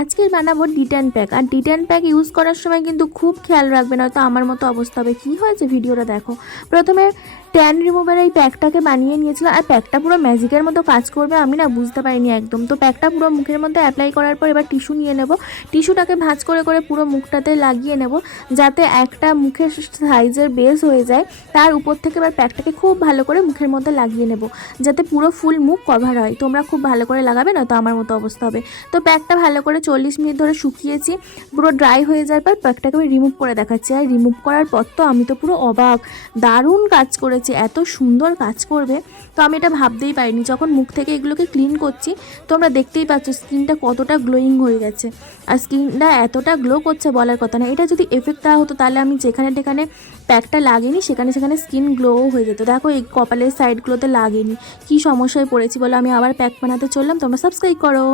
আজকে বানাবো detain pack. আর detain pack use করার সময় কিন্তু খুব খেয়াল রাখবেন, হয়তো আমার মতো অবস্থা হবে। কী হয়েছে ভিডিওটা দেখো। প্রথমে ট্যান রিমুভার এই প্যাকটাকে বানিয়ে নিয়েছিলাম, আর প্যাকটা পুরো ম্যাজিকের মতো কাজ করবে আমি না বুঝতে পারিনি একদম। তো প্যাকটা পুরো মুখের মধ্যে অ্যাপ্লাই করার পর এবার টিস্যু নিয়ে নেব। টিস্যুটাকে ভাঁজ করে করে পুরো মুখটাতে লাগিয়ে নেব, যাতে একটা মুখের সাইজের বেস হয়ে যায়। তার উপর থেকে এবার প্যাকটাকে খুব ভালো করে মুখের মধ্যে লাগিয়ে নেব, যাতে পুরো ফুল মুখ কভার হয়। তোমরা খুব ভালো করে লাগাবে, না তো আমার মতো অবস্থা হবে। তো প্যাকটা ভালো করে 40 মিনিট ধরে শুকিয়েছি। পুরো ড্রাই হয়ে যাওয়ার পর প্যাকটাকে আমি রিমুভ করে দেখাচ্ছি। আর রিমুভ করার পর তো আমি তো পুরো অবাক, দারুণ কাজ করেছে, এত সুন্দর কাজ করবে তো আমি এটা ভাবতেই পারিনি। যখন মুখ থেকে এগুলোকে ক্লিন করছি তোমরা দেখতেই পাচ্ছ স্কিনটা কতটা গ্লোয়িং হয়ে গেছে। আর স্কিনটা এতটা গ্লো করছে বলার কথা না। এটা যদি এফেক্ট দেওয়া হতো তাহলে আমি যেখানে প্যাকটা লাগেনি সেখানে সেখানে স্কিন গ্লোও হয়ে যেত। দেখো এই কপালের সাইডগুলোতে লাগেনি, কী সমস্যায় পড়েছি বলো। আমি আবার প্যাক বানাতে চললাম, তোমরা সাবস্ক্রাইব করো।